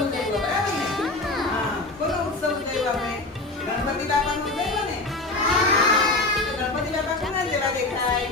ઉજવ્યો બરાબર ને? હા. કોનો ઉત્સવ ઉજવ્યો આપણે? ગણપતિ બાપાનો ઉજવ્યો ને? તો ગણપતિ બાપા કોના જેવા દેખાય?